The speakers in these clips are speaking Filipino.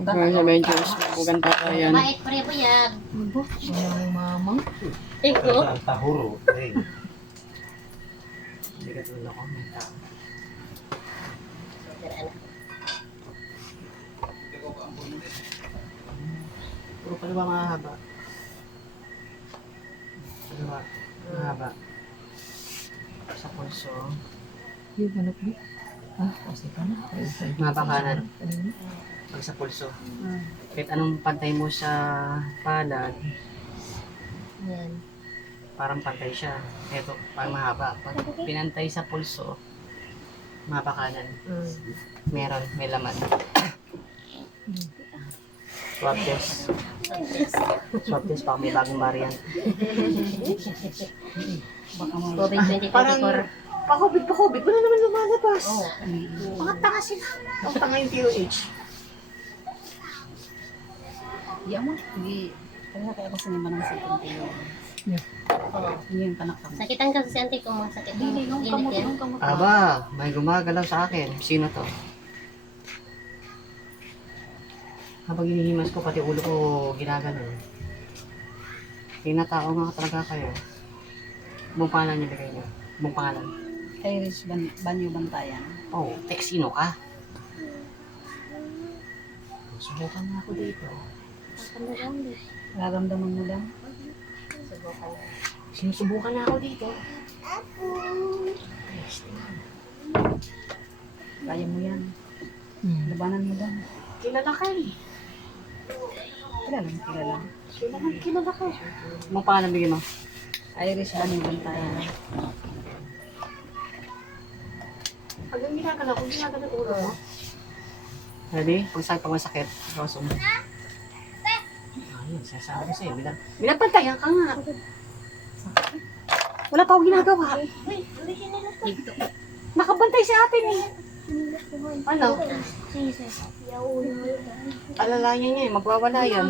Medyo medyo maganda pa yan. Mait pa rin po yan. Ang mamang. Iko. Ang tahuro. Hindi ka tulad ako. May tao. Puro pala ba mahaba? Pala ba? Mahaba. Sa pulso. Yung anak mo. Kasi ka na. Mahaba kanan. Pag sa pulso. Kahit anong pantay mo sa palad, Yan. parang pantay siya. Ito, parang mahaba. Pag pinantay sa pulso, mahaba kanan. Meron, may laman. Swab test. Swab test pa, may bagong variant. COVID-2024. Pa-COVID, wala naman lumalabas. Oo nga. Mga tanga sila. Ang tanga yung TOH. Di mo. Hindi. Kaya kaya kasi naman ang sakit tayo. Oo. Yung kanak ka. Sakitan kasi si auntie kung masakit. Hindi, yung Init kamot, yan. yung kamot. Aba, may gumagalaw sa akin. Sino to? Habang hinihimas ko, pati ulo ko ginagalaw. Tinatao nga talaga kayo. Buong pangalan niyo bigay niyo. Buong pangalan. Irish Banyo Bantayan. Oh, sino ka? Subukan na ako dito. Nararamdaman mo lang. Sinusubukan na ako dito. Kaya mo yan. Labanan mo lang. Kilala ka eh. Kilala. Kilala ka. Buong pangalan bigay mo. Irish Banyo Bantayan. Pag yung ginagalaw ko, ginagalaw ko ulo mo. Ready? Pag masakit, ikaw sumo. Ayun, sinasabi ko sa'yo. Binapantayan ka nga. Wala pa akong ginagawa. Nakabantay si atin eh. Ano? Alalayan niya eh, magwawala yan.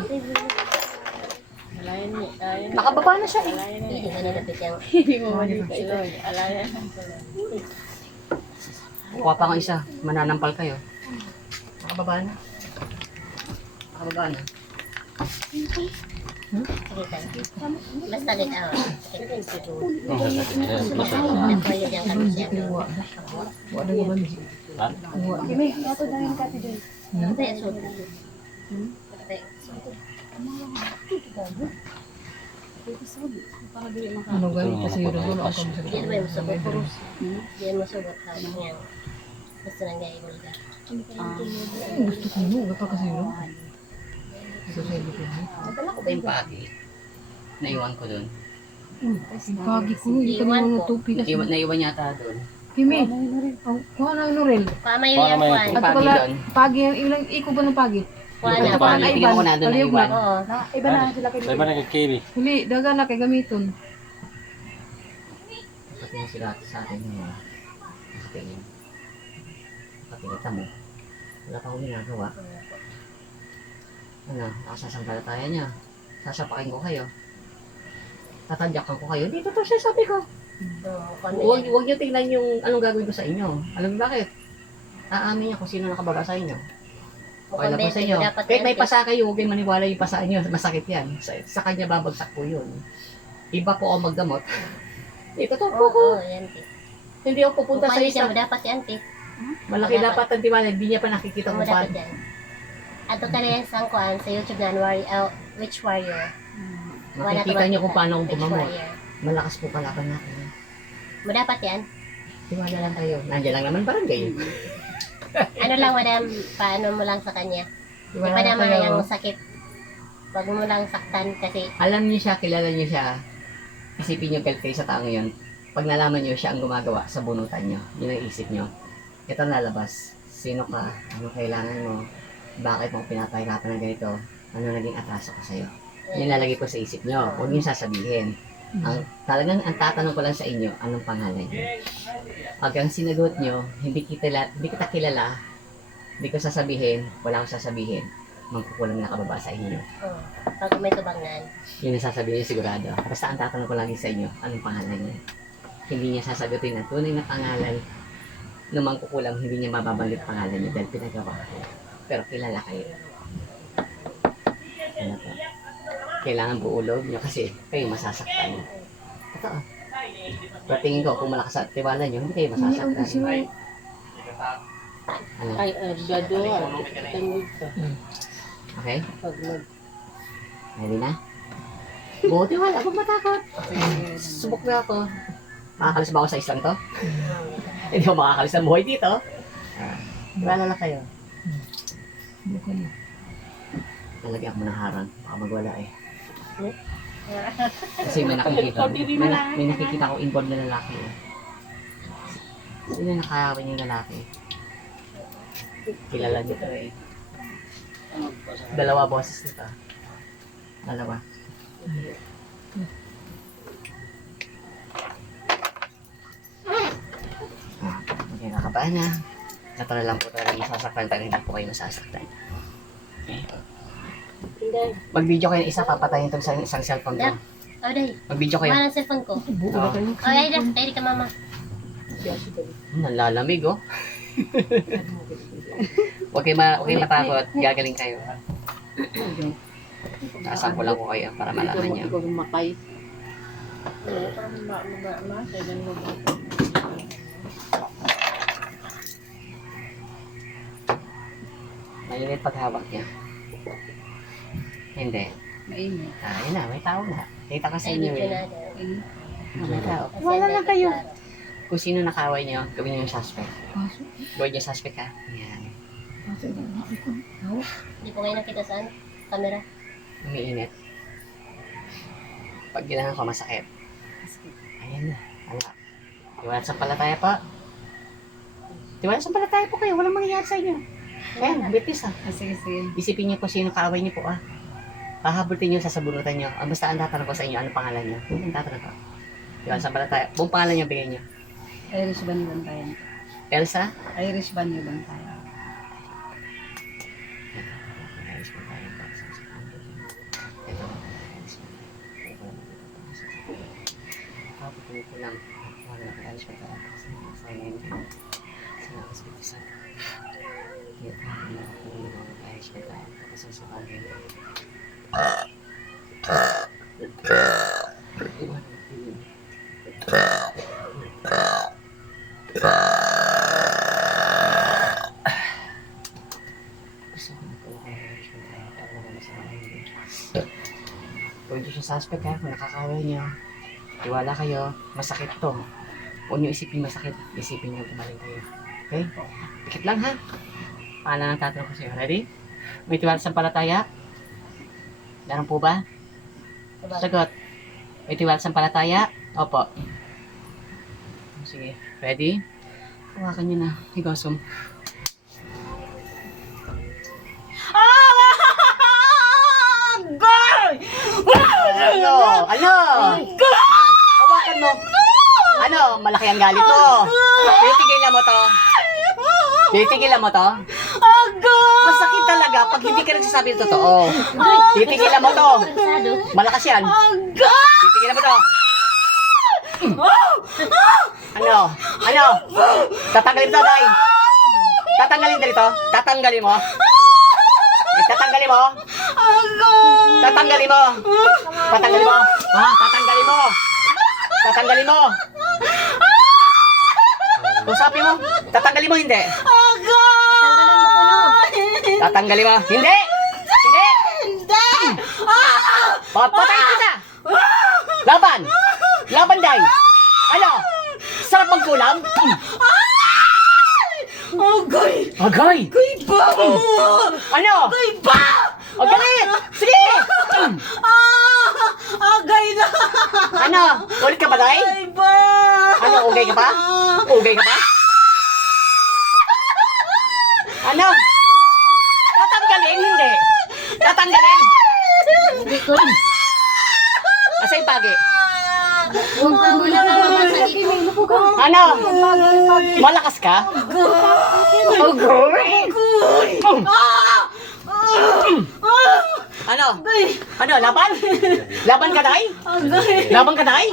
Nakababa na siya eh. Hindi ka nilapit yan. Kuha pa kang isa, mananampal kayo. Nakababa na. Nakababa na. Sakitan. Basta din ako. Nagpayod yan kami siya. Wala na ba? Ate, asod. Ate, Ano gano'n kasi yun ang ang kamusta. Diyan ba yung sugot? Diyan mo sugot ha. Yan. Gusto nang gaibol ka. Gusto ko mo. Gapa kasi yun. Gusto sa ilo ko. Nadala ko ba yung pagi? Naiwan ko dun. Pagi ko. Hindi ka naman tupi. Naiwan yata dun. Kimi. Kuha na yung Norel. Pamayo yan po. Yung At pagi pala, dun. pagi, ilang iko ba ng pagi? Kuha Yung na. pagi, tingnan ko na dun Palihog naiwan. na. Oo. Iba na sila kay Iba na kay Kiri. Huli, daga na kay gamiton. Pati mo sila sa atin yung mga tingin. Pakilita mo. Wala pa akong ginagawa. Ano, nakasasampalataya niya. Sasapakin ko kayo. Tatadyakan ko kayo. Dito to siya sabi ko. Huwag niyo tingnan yung anong gagawin ko sa inyo. Alam mo bakit? Aamin niya kung sino nakababa sa inyo. Okay na po sa inyo. Kahit may pasa kayo, huwag kayong maniwala yung pasa niyo. Masakit yan. Sa kanya babagsak po yun. Iba po ako magdamot. Ito to po ko. Oo, yan. Hindi ako pupunta sa Upali isa. siya mo dapat si auntie. Malaki dapat ang tiwala. Hindi niya pa nakikita Mo kung dapat paano. yan. Ato ka rin sa kuan sa YouTube na Witch Warrior. Makikita niyo kung paano akong Witch gumamot. Warrior. Malakas po kalaban natin. Mo dapat yan. Tiwala lang kayo. Nandiyan lang naman barangay. Ano lang, madam, paano mo lang sa kanya. Di Tiwala pa lang naman kayo. yung sakit. Huwag mo lang saktan kasi Alam niyo siya, kilala niyo siya. Isipin niyo kayo sa taong yun. Pag nalaman niyo siya ang gumagawa sa bunutan niyo, yun ang isip niyo. Ito lalabas. Sino ka? Ano kailangan mo? Bakit mo pinapahirapan ng ganito? Ano naging atraso ko sa'yo? Yun lalagay ko sa isip niyo. Huwag niyo sasabihin. Talagang ang tatanong ko lang sa inyo, anong pangalan niyo? Pag ang sinagot niyo, hindi kita kilala, hindi ko sasabihin, wala akong sasabihin, magkukulang na kababa sa inyo. pag may tubangan. Yun ang sasabihin niyo sigurado. Basta ang tatanong ko lagi sa inyo, anong pangalan niya? Hindi niya sasagutin ang tunay na pangalan. Nung mangkukulam, hindi niya mababanggit pangalan niya dahil pinagawa ko. Pero kilala kayo. Ano to? Kailangan buo loob nyo kasi kayo masasaktan. Totoo. Pero tingin ko, kung malakas at tiwala nyo, hindi kayo masasaktan. Ano? Ay, gado ah. Tangod ka. Okay? Pag mag... Ready na? Buo tiwala, huwag matakot. Subok na ako. Makakalis ba ako sa islang to? Hindi ako makakalis ng buhay dito. Tiwala lang kayo. Lalagyan ako ng harang. Baka magwala eh. Kasi may nakikita. May nakikita ko involved na lalaki eh. Sino nakakawan yung lalaki? Kilala nito eh. Dalawa boses nito. Dalawa. Okay, nakabahan na. Natural lang po talaga masasaktan pero hindi po kayo nasasaktan. Okay. Hindi. Mag-video kayo ng isa, papatayin itong isang cellphone ko. Dak. Oh, day. Mag-video kayo. Mahal ang cellphone ko. Oh, Oh, ay, dak. Ay, di ka mama. nalalamig oh. Huwag kayo matakot, gagaling kayo. Taasang ko lang po kayo para malaman niyo. Ikaw gumakay. Mainit paghawak niya. Hindi. Mainit. Yun na, may tao na. Kita ka sa Ay, inyo dito eh. na. Day. May tao. Kasi Wala may lang kayo. klaro. Kung sino nakaway niyo, gawin niyo yung suspect. Kaso, Gawin niyo suspect ha. Yan. kaso, Hindi ko ngayon nakita saan. Camera. Umiinit. Pag ginangan ko, masakit. Ayan na. Wala. Tiwala sa palataya pa. Tiwala sa palataya po kayo. Walang mangyayari sa inyo. Ayan, bitis ah. Sige, sige. Isipin niyo kung sino kaaway niyo po ah. Pahabutin niyo, sasabunutan niyo. Basta ang tatanong ko sa inyo, ano pangalan niyo? Yun ang tatanong ko. Tiwala sa palataya. Buong pangalan niyo, bigay niyo. Irish Banyo Bantayan. Elsa? Irish Banyo Bantayan. Ito. Paputuloy ko lang. Wala na kaya siya tayo. Sa ngayon. Sa nakasipit sa. Kaya tayo na ako yung kaya siya tayo. Kasi sa bagay. Iwan. Gusto ko na po kaya siya tayo. Pero wala sa bagay. Kung ito siya suspect ha, kung nakakaway niyo, tiwala kayo, masakit to. Huwag niyo isipin masakit, isipin niyo gumaling kayo. Okay? Pikit lang ha. Paalam ang tatanong ko sa'yo. Ready? May tiwala sa palataya? Meron po ba? Diba? Sagot. May tiwala sa palataya? Opo. Sige. Ready? Hawakan niyo na. Higosum. Ano? Ano? Hawakan mo. Ano? Malaki ang galit mo. Titigilan mo to. Titigilan mo to. Masakit talaga pag hindi ka nagsasabi ng totoo. Titigilan mo to. Kansado. Malakas yan. Titigilan mo to. Ano? Ano? Tatanggalin to, Day. Tatanggalin dito. Tatanggalin mo. Tatanggalin mo. Tatanggalin mo. Tatanggalin mo. Ha? Tatanggalin mo. Tatanggalin mo. Usapin mo. Tatanggalin mo, hindi. Tanggalan mo ko no. Tatanggalin mo. Hindi. Hindi. Patayin kita. Laban. Laban, Day. Ano? Sarap magkulam? Agay! Agay. Agay ba? Ano? Agay ba? O, galit. Sige. Agay na! Ano? Ulit ka ba, Day? Agay ba? Ano? Ugay ka pa? Ugay ka pa? Ano? Tatanggalin, hindi. Tatanggalin. Hindi ko. Asa yung pagi? Huwag ka muna na naman sa gilid. Ano? Malakas ka? Agay. Ano? Ano? Laban? Laban ka, Day? Agay! Laban ka, Day?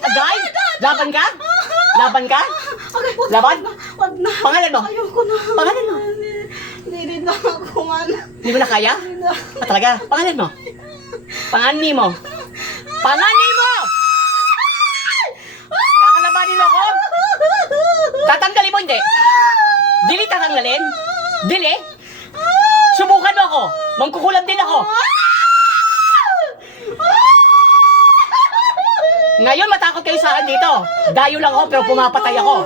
Agay? Laban ka? Laban ka? Agay, wag Laban? Wag na. Pangalan mo? Ayoko na. Pangalan mo? Hindi Hindi na ako man. Hindi mo na kaya? Ah, talaga? Pangalan mo? Pangalan mo? Pangalan mo! Kakalabanin mo ako? Tatanggalin mo hindi? Dili tatanggalin? Dili? Subukan mo ako. Mangkukulam din ako. Ngayon matakot kayo sa akin dito. Dayo lang ako pero pumapatay ako.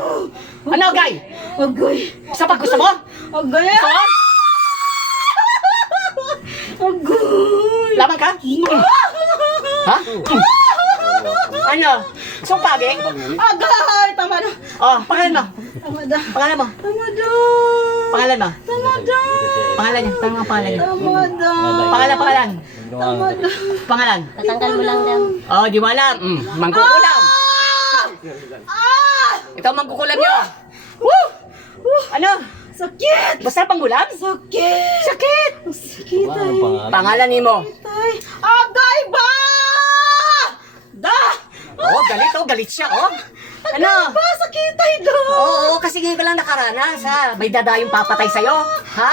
Ano, Gay? Agoy. Sa pag gusto mo? Agoy. Gusto mo? Agoy. Laban ka? Ha? Ano? Sumpaging? Agay. Tama na. Oh, pangalan mo? Tama na. Pangalan mo? Tama na. Pangalan mo? Tama na. Pangalan niya? Tanong ang pangalan niya. Tama na. Pangalan. Tama na. Pangalan. Patanggal mo lang daw. Oh, di mo alam. Mangkukulam. Ito ang mangkukulam niyo. Woo! Ano? Sakit. Basta panggulam? Sakit. Sakit! Sakit ay. Pangalan ni mo. Ay. Agay ba? Da. Oh, galit oh. Galit siya oh. Ano? Ba, sakit ay do. Oo, kasi ngayon ka lang nakaranas ha. May dadayong papatay sa'yo. Ha?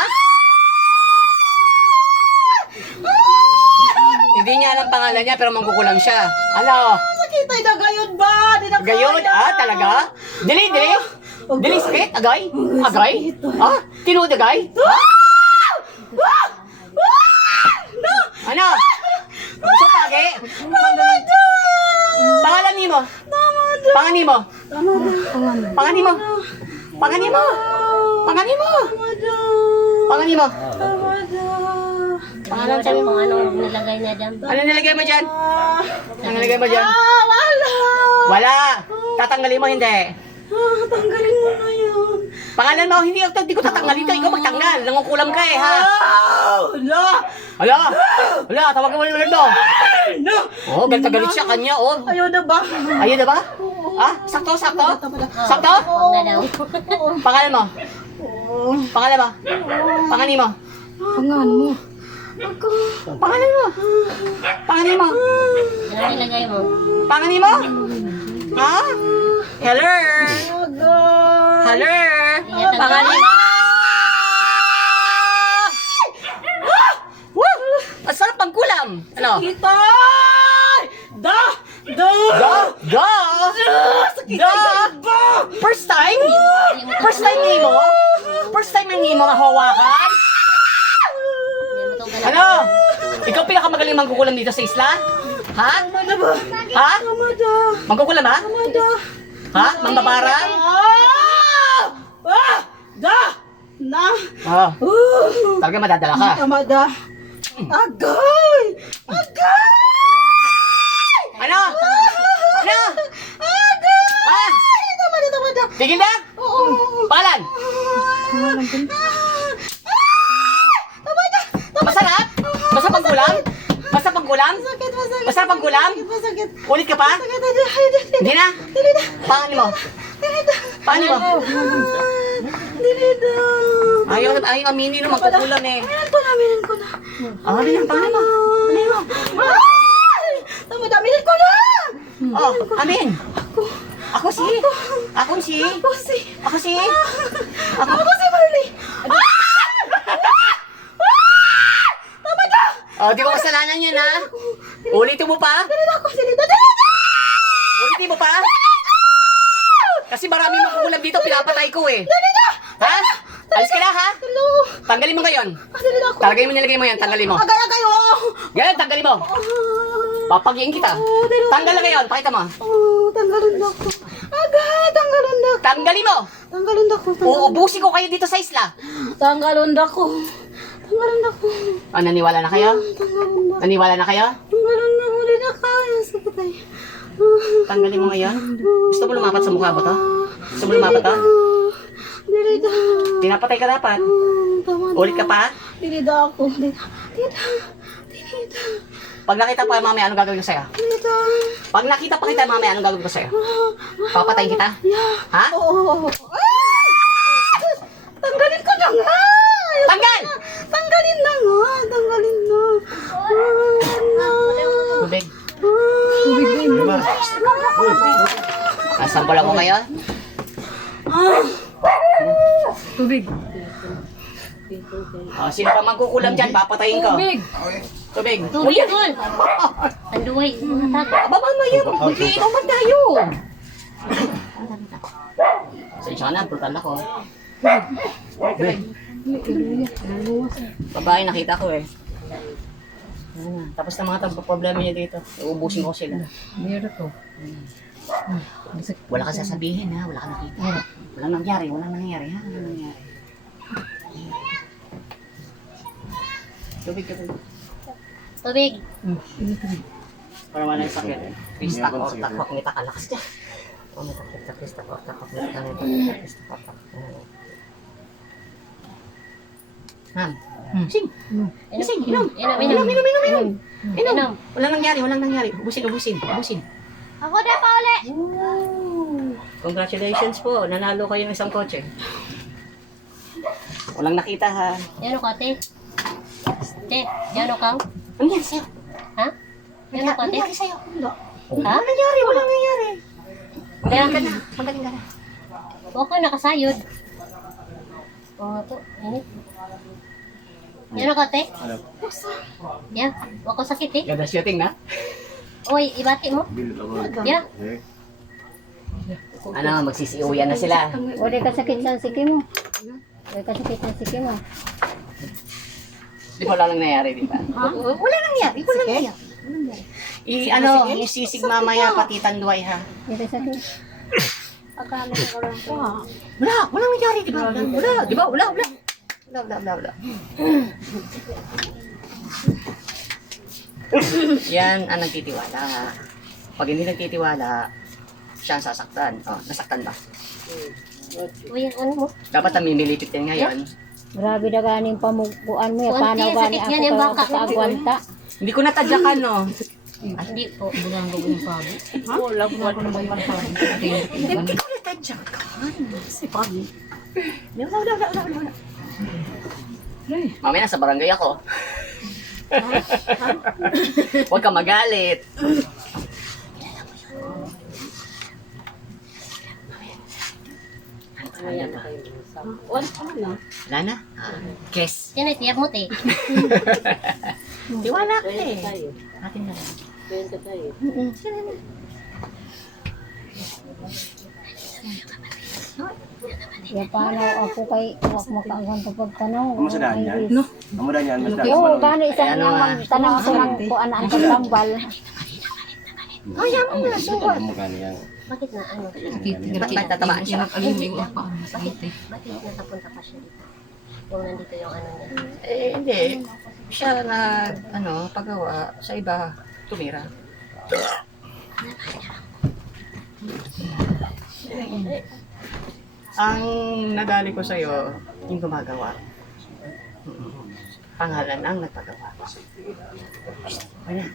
Hindi niya alam pangalan niya pero mangkukulam siya. Ano? Sakit ay da. Gayod ba? Di na Gayod? kaya. Ah, talaga? Dili. Dili sakit? Agay? Agay? Ah? Tinuod agay? Ano? Gusto pagi? Pangalan ni mo? Pangalan ni mo? Pangalan ni mo? Pangalan ni mo? Pangalan ni mo? Pangalan ni mo? Pangalan siya kung anong nilagay niya dyan. Ano nilagay mo dyan? Ano nilagay mo dyan? Wala. Wala. Tatanggalin mo hindi. Tanggalin mo na yan. Pangalan mo, hindi ko tatanggalin ito. Ikaw magtanggal. Nangukulam ka eh, ha? Wala. Hala, tawagan mo ulit mo. No. Oh, galit na galit siya kanya, oh. Ayaw na ba? Ayun na ba? Ah, sakto? Sakto? Huwag na daw. Pangalan mo? Pangalan mo? Pangalan mo? Pangalan mo. Pangalan mo? Pangalan mo? Ano nilagay mo? Pangalan mo? Ha? Hello? Hello? Pangalan mo? Woo! Ang sarap pagkulam. Ano? Kitay! Da! Go! First time? First time ni mo? First time ni mo mahawakan? Hindi mo ito Ano? Ikaw pinakamagaling mangkukulam dito sa isla? Ha? Ha? Mangkukulam ha? Ha? Mangbabarang? Da! Na! Oo. Talaga madadala ka. Amada! Agay! Ano? Ano? Ha? Tamada! Tigil na? Palan? Masarap? Basta pangkulam? Basta pangkulam? Basta pangkulam? Masakit! Ulit ka pa? Hindi na? Pangalan mo? Pangalan mo? Dilida! Ayaw aminin mo, magkukulam eh. Aminin ko na! Ah, bilang pangalan mo? Tamada! Aminin ko na! Oh, amin. Ako si. Ako si Marley! Oh, di ko kasalanan yan ha. Ulitin mo pa. Dilida! Ulitin mo pa. Kasi marami makukulam dito, pinapatay ko eh. Ha? Alis ka na ha? Hello! Tanggalin mo ngayon. Dilida ako! Talagay mo, nilagay mo yan, tanggalin mo. Agay! Oh! Yan, tanggalin mo. Papagyan kita. Tanggal na ngayon, pakita mo. Tanggalin na ako. Agay! Tanggalin na ako. Tanggalin mo. Tanggalin na ako. Uubusin ko kayo dito sa isla. Tanggalin na ako. Tanggalin na ako. Oh, naniwala na kayo? Tanggalin na. Naniwala na kayo? Tanggalin na. Huli na kaya. Sakit ay. Tanggalin mo ngayon. Gusto mo lumapat sa mukha ba to? Gusto mo lumapat to? Dilida. Pinapatay ka dapat. Tama na. Ulit ka pa? Dilida ako. Dilida. Pag nakita pa mamaya, anong gagawin ko sa'yo? Dilida. Pag nakita pa kita mamaya, anong gagawin ko sa'yo? Papatayin kita? Ha? Oo. Ay! Tanggalin ko na nga. Tanggal! Tanggalin na nga. Tanggalin na. Tubig. Tubig na yun. Sasampol ako ngayon. Tubig. Sino pa magkukulam dyan? Papatayin ko. Tubig! Tubig. Tubig yun! Ang duway, matag. Baba mo yun. Mag-iinom man tayo. Sensya ka na, brutal ako. Babae, nakita ko eh. Tapos na mga problema niya dito. Uubusin ko sila. Meron to. Wala ka sasabihin ha, wala ka nakita. Walang nangyari ha, walang nangyari. Tubig. Tubig. Para wala yung sakit. Pistak o takwak nita kalakas niya. O may pistak o takwak nita pistak o takwak. Han, sing. Sing, inom. Inom. Walang nangyari. Ubusin. Ako na pa uli. Congratulations po, nanalo kayo ng isang kotse. Walang nakita ha. Yan o ka, te. Te, yan o kang? Ano yan sa'yo? Ha? Yan o ka, te? Nangyari sa'yo? Ha? Walang nangyari. Yan. Magaling ka na. Huwag ka nakasayod. Oo nga to, init. Yan o ka, te? Yan, huwag ka sakit eh. Ganda shooting na. Oy, ibati mo. Yan. Ano, magsisiuyan na sila. Wala ka sakit sa siki mo. Wala ka sakit sa siki mo. Di ba wala lang nangyari, di ba? Wala nangyari. Isisig mamaya pati tanduay ha. Wala sakit. Akala ko lang to. Wala nangyari, di ba? Wala, di ba? Wala. Yan ang nagtitiwala. Pag hindi nagtitiwala, siya ang sasaktan. Oh, nasaktan ba? Uy, ano mo? Dapat namimilipit yan ngayon. Grabe na ganing pamukuan mo. Konti, Paano gani sakit yan, yung ako baka. kakagwanta. Hindi ko natadyakan, no? Hindi po. Bulang gawin pabo. Wala ko na ba yung pabo? Hindi ko natadyakan. Kasi pagi. Wala. Mamaya nasa barangay ako. Huwag ka magalit. Wala na? Kes. Yan ay tiyak mo, te. Tiwala ka eh. Atin na lang. Ya paano ako kay wak mo kaaganta pagtanaw. Amo sa daan yan? No. Amo daan yan, mas daan. Oo, gani isa Ayan, nga ah. magtanong sa mga kuan ang tambal. Amo gani yan. Bakit na, ano? Bakit tatamaan siya? Nag-alim yung pa. Bakit nakapunta pa siya dito? Yung nandito yung ano niya. Eh, hindi. Siya na, pagawa sa iba, tumira. Ang nadali ko sa'yo, yung gumagawa. Pangalan ang nagpagawa. Wala.